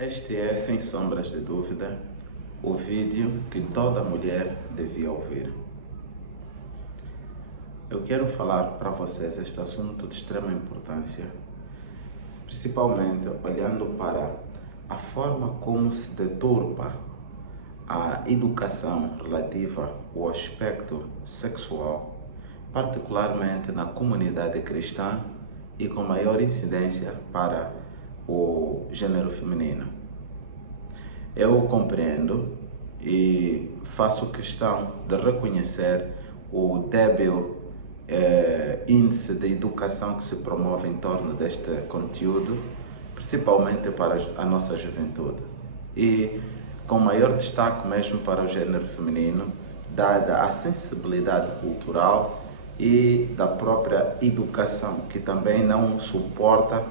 Este é, sem sombras de dúvida, o vídeo que toda mulher devia ouvir. Eu quero falar para vocês este assunto de extrema importância, principalmente olhando para a forma como se deturpa a educação relativa ao aspecto sexual, particularmente na comunidade cristã e com maior incidência para o gênero feminino. Eu compreendo e faço questão de reconhecer o débil índice de educação que se promove em torno deste conteúdo, principalmente para a nossa juventude. E com maior destaque mesmo para o gênero feminino, dada a sensibilidade cultural e da própria educação, que também não suporta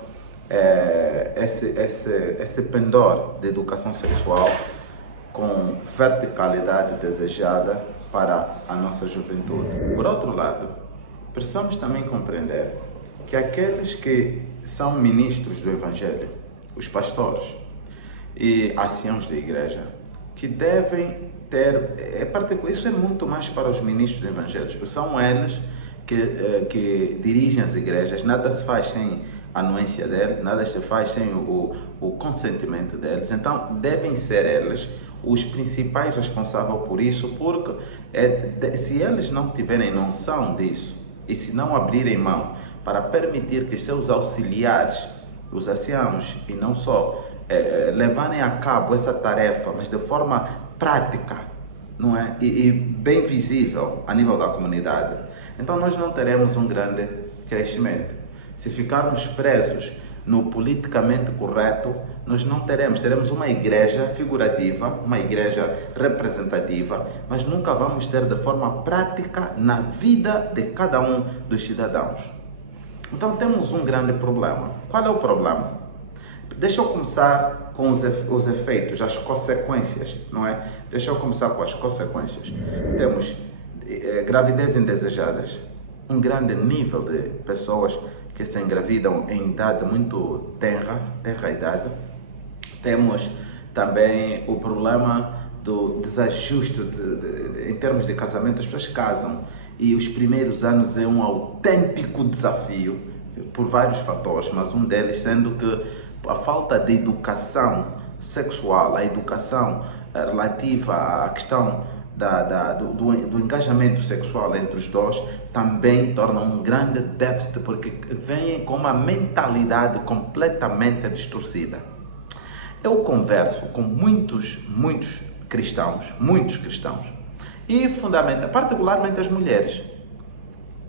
esse pendor de educação sexual com verticalidade desejada para a nossa juventude. Por outro lado, precisamos também compreender que aqueles que são ministros do Evangelho, os pastores e anciãos da igreja, que devem ter, isso é muito mais para os ministros do Evangelho, porque são eles que dirigem as igrejas, nada se faz sem a anuência deles, nada se faz sem o consentimento deles, então devem ser eles os principais responsáveis por isso, porque se eles não tiverem noção disso e se não abrirem mão para permitir que seus auxiliares, os anciãos, e não só levarem a cabo essa tarefa, mas de forma prática, não é? E bem visível a nível da comunidade, então nós não teremos um grande crescimento. Se ficarmos presos no politicamente correto, nós não teremos uma igreja figurativa, uma igreja representativa, mas nunca vamos ter de forma prática na vida de cada um dos cidadãos. Então temos um grande problema. Qual é o problema? Deixa eu começar com os efeitos, as consequências, não é? Deixa eu começar com as consequências. Temos gravidez indesejadas, um grande nível de pessoas que se engravidam em idade muito tenra idade. Temos também o problema do desajuste em termos de casamento. As pessoas casam e os primeiros anos é um autêntico desafio por vários fatores, mas um deles sendo que a falta de educação sexual, a educação relativa à questão do engajamento sexual entre os dois também torna um grande déficit, porque vêm com uma mentalidade completamente distorcida. Eu converso com muitos cristãos, e particularmente as mulheres.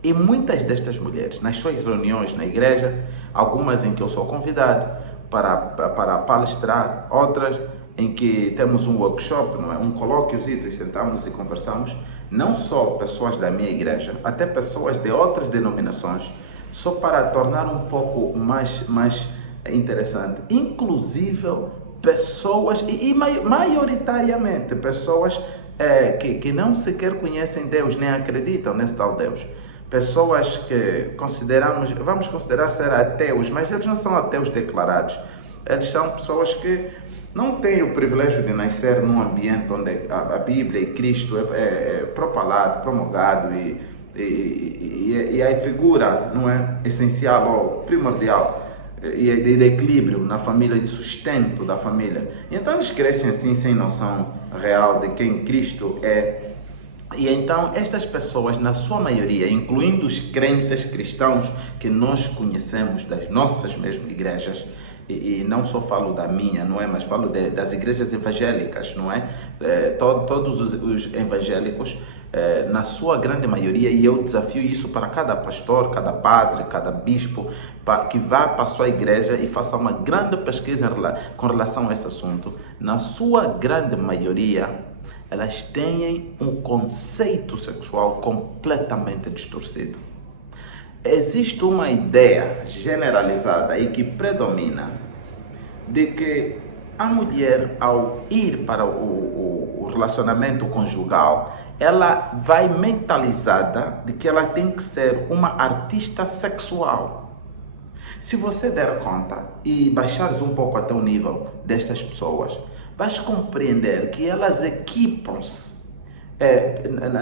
E muitas destas mulheres, nas suas reuniões na igreja, algumas em que eu sou convidado para palestrar, outras em que temos um workshop, não é? Um colóquiozito, e sentamos e conversamos, não só pessoas da minha igreja, até pessoas de outras denominações, só para tornar um pouco mais interessante, inclusive pessoas, e maioritariamente pessoas que não sequer conhecem Deus, nem acreditam nesse tal Deus. Pessoas que vamos considerar ser ateus, mas eles não são ateus declarados. Eles são pessoas que não têm o privilégio de nascer num ambiente onde a Bíblia e Cristo é propalado, promulgado e a figura, não é, essencial ou primordial e de equilíbrio na família, de sustento da família. E então eles crescem assim sem noção real de quem Cristo é. E então estas pessoas, na sua maioria, incluindo os crentes cristãos que nós conhecemos das nossas mesmas igrejas, e não só falo da minha, não é, mas falo das igrejas evangélicas, não é? Todos os evangélicos, na sua grande maioria, e eu desafio isso para cada pastor, cada padre, cada bispo, que vá para a sua igreja e faça uma grande pesquisa com relação a esse assunto. Na sua grande maioria, elas têm um conceito sexual completamente distorcido. Existe uma ideia generalizada e que predomina de que a mulher, ao ir para o relacionamento conjugal, ela vai mentalizada de que ela tem que ser uma artista sexual. Se você der conta e baixares um pouco até o nível destas pessoas, vais compreender que elas equipam-se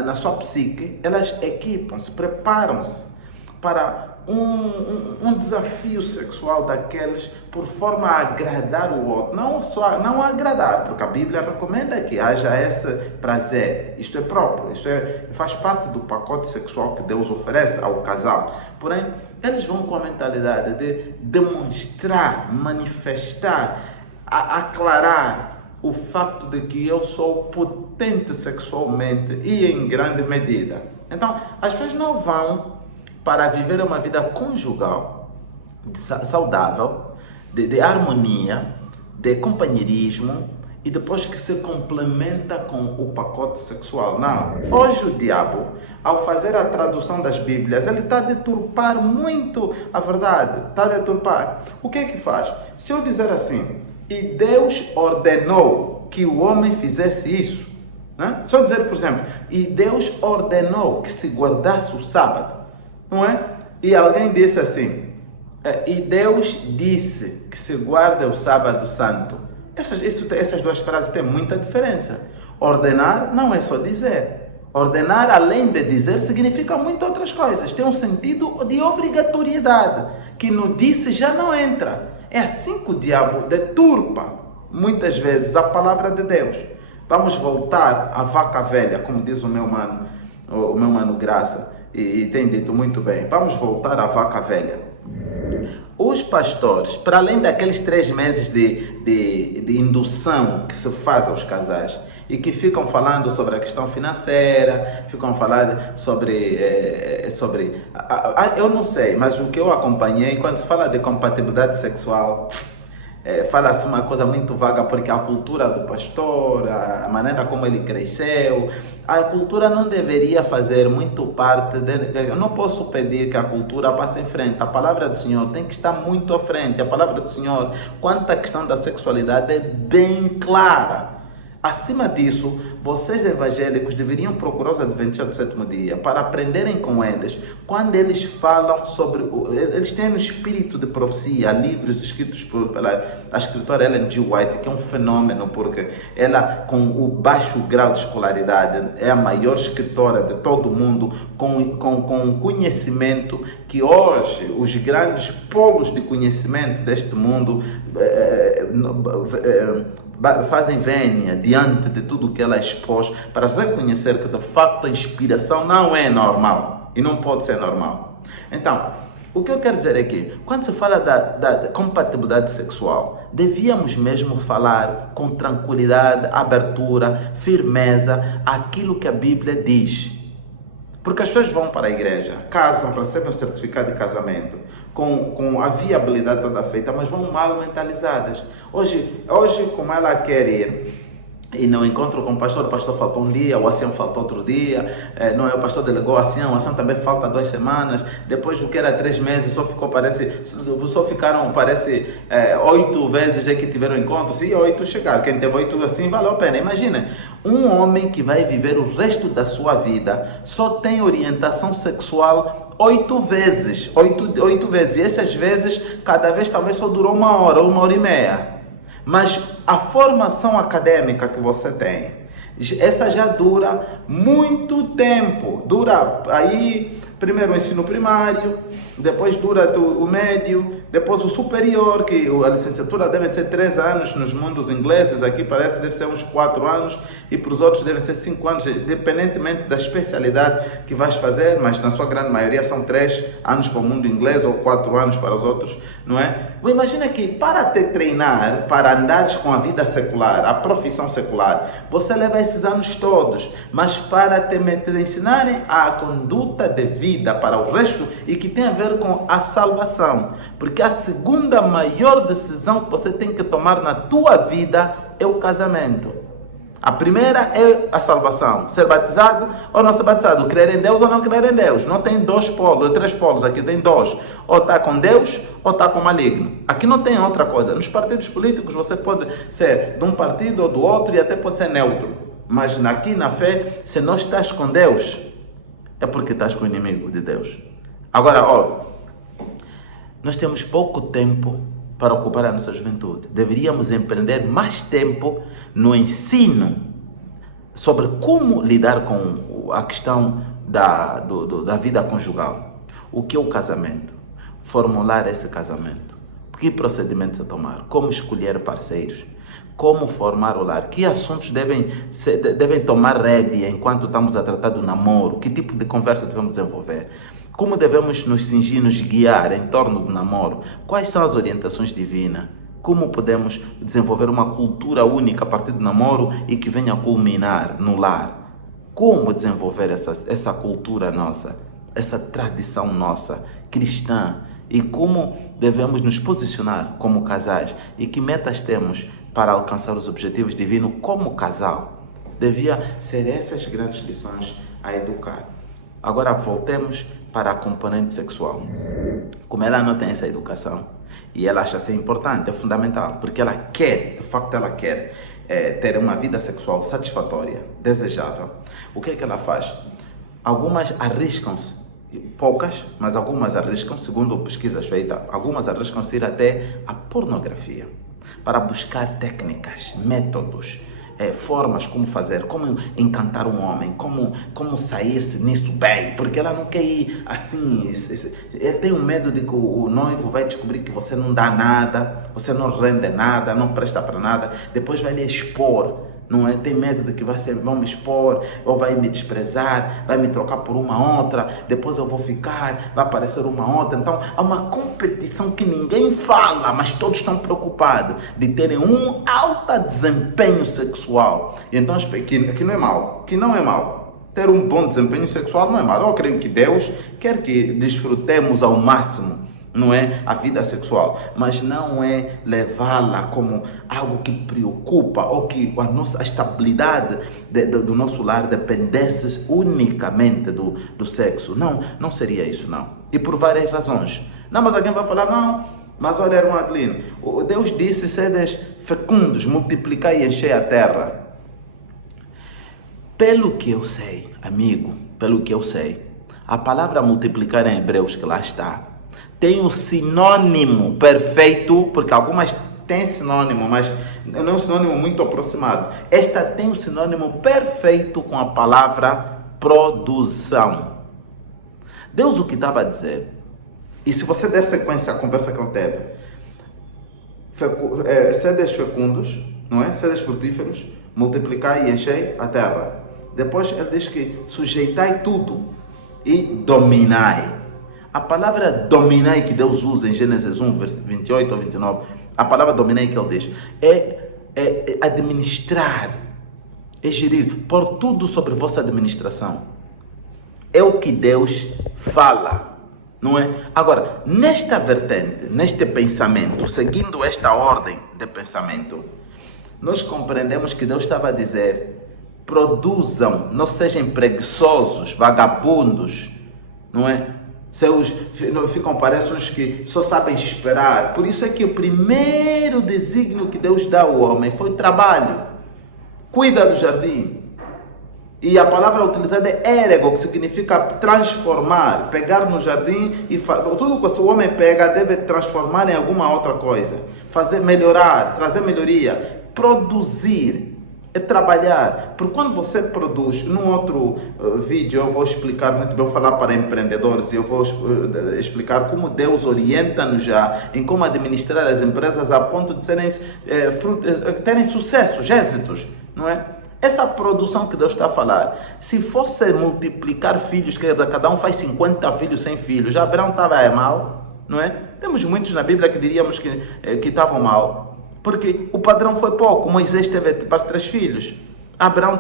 na sua psique, elas equipam-se, preparam-se para um desafio sexual daqueles por forma a agradar o outro, não agradar, porque a Bíblia recomenda que haja esse prazer, isto é próprio, faz parte do pacote sexual que Deus oferece ao casal. Porém, eles vão com a mentalidade de demonstrar, manifestar, aclarar o facto de que eu sou potente sexualmente e em grande medida. Então, as pessoas não vão para viver uma vida conjugal, saudável, de harmonia, de companheirismo e depois que se complementa com o pacote sexual. Não. Hoje o diabo, ao fazer a tradução das Bíblias, ele está a deturpar muito a verdade. Está a deturpar. O que é que faz? Se eu dizer assim, e Deus ordenou que o homem fizesse isso, né? Se eu dizer, por exemplo, e Deus ordenou que se guardasse o sábado, não é? E alguém disse assim, e Deus disse que se guarda o sábado santo. Essas duas frases têm muita diferença. Ordenar não é só dizer. Ordenar, além de dizer, significa muitas outras coisas. Tem um sentido de obrigatoriedade, que no disse já não entra. É assim que o diabo deturpa, muitas vezes, a palavra de Deus. Vamos voltar à vaca velha, como diz o meu mano Graça. E tem dito muito bem, vamos voltar à vaca velha. Os pastores, para além daqueles 3 meses de indução que se faz aos casais e que ficam falando sobre a questão financeira, ficam falando sobre eu não sei, mas o que eu acompanhei, quando se fala de compatibilidade sexual, fala-se uma coisa muito vaga, porque a cultura do pastor, a maneira como ele cresceu, a cultura não deveria fazer muito parte dele. Eu não posso pedir que a cultura passe em frente. A palavra do Senhor tem que estar muito à frente. A palavra do Senhor, quanto à questão da sexualidade, é bem clara. Acima disso, vocês evangélicos deveriam procurar os adventistas do sétimo dia para aprenderem com eles quando eles falam sobre... Eles têm no espírito de profecia, livros escritos pela escritora Ellen G. White, que é um fenômeno, porque ela, com o baixo grau de escolaridade, é a maior escritora de todo o mundo, com conhecimento que hoje os grandes polos de conhecimento deste mundo fazem vênia diante de tudo que ela expôs, para reconhecer que de facto a inspiração não é normal e não pode ser normal. Então, o que eu quero dizer é que quando se fala da compatibilidade sexual, devíamos mesmo falar com tranquilidade, abertura, firmeza, aquilo que a Bíblia diz. Porque as pessoas vão para a igreja, casam, recebem o certificado de casamento, com a viabilidade toda feita, mas vão mal mentalizadas. Hoje como ela quer ir e não encontro com o pastor faltou um dia, o ancião faltou outro dia, não é, o pastor delegou o ancião também falta 2 semanas, depois o que era 3 meses, só ficaram 8 vezes que tiveram encontros, e 8 chegaram, quem teve 8 assim valeu a pena. Imagina, um homem que vai viver o resto da sua vida só tem orientação sexual 8 vezes, 8 vezes, e essas vezes, cada vez talvez só durou 1 hora ou 1h30. Mas a formação acadêmica que você tem, essa já dura muito tempo. Dura aí, primeiro o ensino primário, depois dura o médio, depois o superior, que a licenciatura deve ser 3 anos nos mundos ingleses, aqui parece que deve ser uns 4 anos, e para os outros devem ser 5 anos, independentemente da especialidade que vais fazer, mas na sua grande maioria são 3 anos para o mundo inglês ou 4 anos para os outros, não é? Imagina que para te treinar, para andares com a vida secular, a profissão secular, você leva esses anos todos, mas para te ensinarem a conduta de vida para o resto e que tem a ver com a salvação, porque a segunda maior decisão que você tem que tomar na tua vida é o casamento. A primeira é a salvação, ser batizado ou não ser batizado, crer em Deus ou não crer em Deus. Não tem 2 polos, 3 polos, aqui tem 2. Ou está com Deus ou está com o maligno. Aqui não tem outra coisa. Nos partidos políticos você pode ser de um partido ou do outro e até pode ser neutro. Mas aqui na fé, se não estás com Deus, é porque estás com o inimigo de Deus. Agora, óbvio, Nós temos pouco tempo para ocupar a nossa juventude. Deveríamos empreender mais tempo no ensino sobre como lidar com a questão da vida conjugal. O que é o casamento? Formular esse casamento. Que procedimentos a tomar? Como escolher parceiros? Como formar o lar? Que assuntos devem tomar rédea enquanto estamos a tratar do namoro? Que tipo de conversa devemos desenvolver? Como devemos nos cingir, nos guiar em torno do namoro? Quais são as orientações divinas? Como podemos desenvolver uma cultura única a partir do namoro e que venha a culminar no lar? Como desenvolver essa cultura nossa, essa tradição nossa, cristã? E como devemos nos posicionar como casais? E que metas temos para alcançar os objetivos divinos como casal? Devia ser essas grandes lições a educar. Agora voltemos para a componente sexual. Como ela não tem essa educação e ela acha ser importante, é fundamental, porque ela quer, de facto ela quer ter uma vida sexual satisfatória, desejável. O que é que ela faz? Algumas arriscam-se, poucas, mas algumas arriscam, segundo pesquisas feitas, algumas arriscam-se ir até a pornografia para buscar técnicas, métodos, formas como fazer, como encantar um homem, como sair-se nisso bem, porque ela não quer ir assim, tem um medo de que o noivo vai descobrir que você não dá nada, você não rende nada, não presta para nada, depois vai lhe expor, não é? Tem medo de que vão me expor, ou vai me desprezar, vai me trocar por uma outra, depois eu vou ficar, vai aparecer uma outra. Então há uma competição que ninguém fala, mas todos estão preocupados de terem um alto desempenho sexual. Então que não é mau, que não é mau. Ter um bom desempenho sexual não é mau. Eu creio que Deus quer que desfrutemos ao máximo, não é, a vida sexual, mas não é levá-la como algo que preocupa ou que a estabilidade do nosso lar dependesse unicamente do sexo. Não seria isso, não. E por várias razões. Não, mas alguém vai falar, não, mas olha, irmão Adelino, Deus disse, sedes fecundos, multiplicai e enchei a terra. Pelo que eu sei, amigo, pelo que eu sei, a palavra multiplicar em hebreus que lá está, tem um sinônimo perfeito, porque algumas têm sinônimo, mas não é um sinônimo muito aproximado. Esta tem um sinônimo perfeito com a palavra produção. Deus o que estava a dizer, e se você der sequência à conversa que ele teve, sedes fecundos, não é? Sedes frutíferos, multiplicai e enchei a terra. Depois ele diz que sujeitai tudo e dominai. A palavra dominai que Deus usa em Gênesis 1, versículo 28 ou 29, a palavra dominai que ele diz é administrar, é gerir, pôr tudo sobre vossa administração. É o que Deus fala, não é? Agora, nesta vertente, neste pensamento, seguindo esta ordem de pensamento, nós compreendemos que Deus estava a dizer, produzam, não sejam preguiçosos, vagabundos, não é? Parecem os que só sabem esperar. Por isso é que o primeiro desígnio que Deus dá ao homem foi trabalho. Cuida do jardim. E a palavra utilizada é ergo, que significa transformar, pegar no jardim e tudo que o homem pega deve transformar em alguma outra coisa. Fazer melhorar, trazer melhoria, produzir. É trabalhar, porque quando você produz, num outro vídeo eu vou explicar muito bem, vou falar para empreendedores e eu vou explicar como Deus orienta-nos já em como administrar as empresas a ponto de terem sucessos, êxitos, não é? Essa produção que Deus está a falar, se fosse multiplicar filhos, que cada um faz 50 filhos, 100 filhos, já Abraão estava mal, não é? Temos muitos na Bíblia que diríamos que estavam mal. Porque o padrão foi pouco. Moisés teve quase 3 filhos. Abraão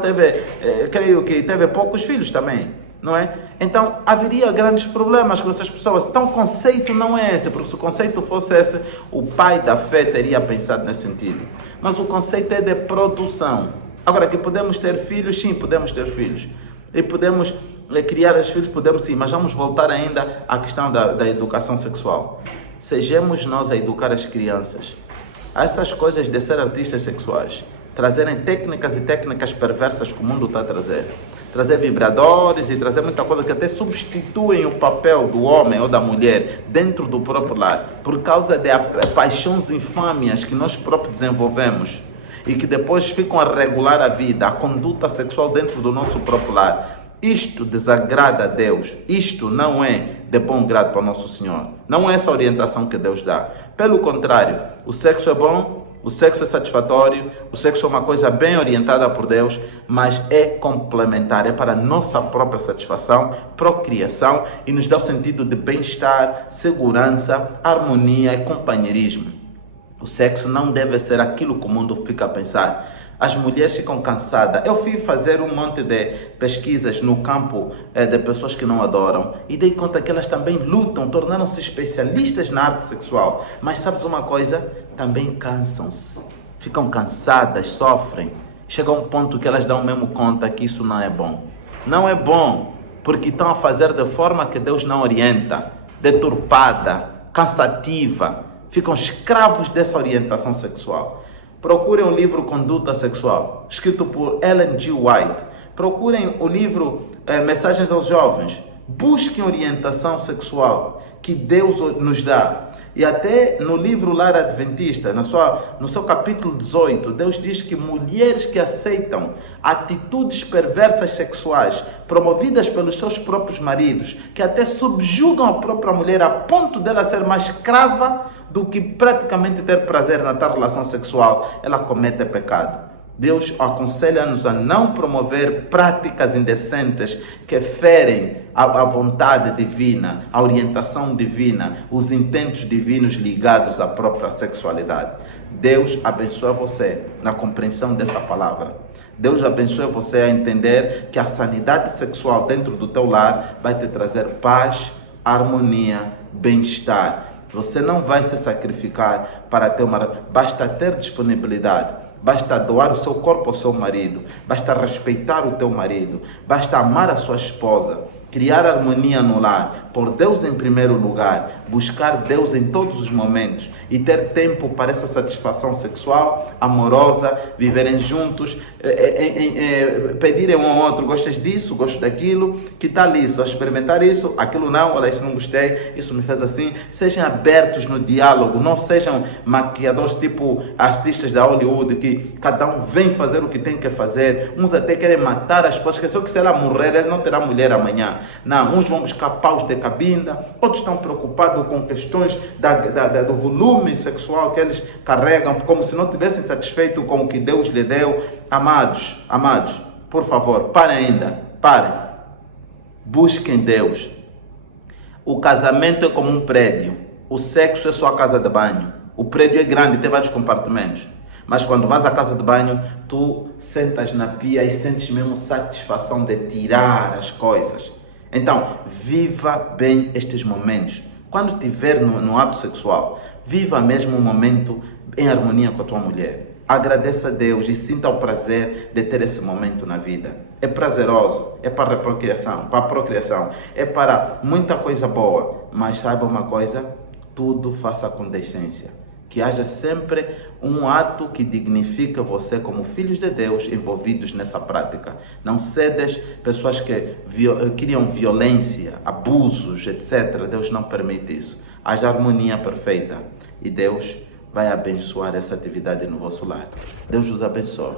creio que teve poucos filhos também, não é? Então, haveria grandes problemas com essas pessoas. Então, o conceito não é esse, porque se o conceito fosse esse, o pai da fé teria pensado nesse sentido. Mas o conceito é de produção. Agora, que podemos ter filhos, sim, podemos ter filhos. E podemos criar esses filhos, podemos sim, mas vamos voltar ainda à questão da educação sexual. Sejamos nós a educar as crianças. Essas coisas de ser artistas sexuais, trazerem técnicas e técnicas perversas que o mundo está a trazer, trazer vibradores e trazer muita coisa que até substituem o papel do homem ou da mulher dentro do próprio lar, por causa de paixões infâmias que nós próprios desenvolvemos e que depois ficam a regular a vida, a conduta sexual dentro do nosso próprio lar. Isto desagrada a Deus. Isto não é de bom grado para o nosso Senhor. Não é essa orientação que Deus dá. Pelo contrário, o sexo é bom, o sexo é satisfatório, o sexo é uma coisa bem orientada por Deus, mas é complementar, é para a nossa própria satisfação, procriação e nos dá o sentido de bem-estar, segurança, harmonia e companheirismo. O sexo não deve ser aquilo que o mundo fica a pensar. As mulheres ficam cansadas. Eu fui fazer um monte de pesquisas no campo de pessoas que não adoram e dei conta que elas também lutam, tornaram-se especialistas na arte sexual. Mas sabes uma coisa? Também cansam-se. Ficam cansadas, sofrem. Chega a um ponto que elas dão mesmo conta que isso não é bom. Não é bom, porque estão a fazer de forma que Deus não orienta, deturpada, cansativa. Ficam escravos dessa orientação sexual. Procurem o livro Conduta Sexual, escrito por Ellen G. White. Procurem o livro Mensagens aos Jovens. Busquem orientação sexual que Deus nos dá. E até no livro Lar Adventista, no seu capítulo 18, Deus diz que mulheres que aceitam atitudes perversas sexuais promovidas pelos seus próprios maridos, que até subjugam a própria mulher a ponto dela ser mais escrava do que praticamente ter prazer na tal relação sexual, ela comete pecado. Deus aconselha-nos a não promover práticas indecentes que ferem a vontade divina, a orientação divina, os intentos divinos ligados à própria sexualidade. Deus abençoe você na compreensão dessa palavra. Deus abençoe você a entender que a sanidade sexual dentro do teu lar vai te trazer paz, harmonia, bem-estar. Você não vai se sacrificar para ter basta ter disponibilidade, basta doar o seu corpo ao seu marido, basta respeitar o teu marido, basta amar a sua esposa, criar harmonia no lar, pôr Deus em primeiro lugar, buscar Deus em todos os momentos e ter tempo para essa satisfação sexual, amorosa, viverem juntos, pedirem um ao outro, gostas disso, gosto daquilo, que tal isso, experimentar isso, aquilo não, olha, isso não gostei, isso me fez assim. Sejam abertos no diálogo, não sejam maquiadores tipo artistas da Hollywood, que cada um vem fazer o que tem que fazer, uns até querem matar as esposas, que só que se ela morrer, ele não terá mulher amanhã. Não, uns vão buscar paus de cabinda, outros estão preocupados com questões do volume sexual que eles carregam, como se não tivessem satisfeito com o que Deus lhe deu. Amados, por favor, parem ainda, parem. Busquem Deus. O casamento é como um prédio, o sexo é só a casa de banho. O prédio é grande, tem vários compartimentos. Mas quando vas à casa de banho, tu sentas na pia e sentes mesmo satisfação de tirar as coisas. Então, viva bem estes momentos. Quando estiver no ato sexual, viva mesmo um momento em harmonia com a tua mulher. Agradeça a Deus e sinta o prazer de ter esse momento na vida. É prazeroso, é para a procriação, é para muita coisa boa. Mas saiba uma coisa, tudo faça com decência. Que haja sempre um ato que dignifica você como filhos de Deus envolvidos nessa prática. Não cedes pessoas que criam violência, abusos, etc. Deus não permite isso. Haja harmonia perfeita e Deus vai abençoar essa atividade no vosso lar. Deus os abençoe.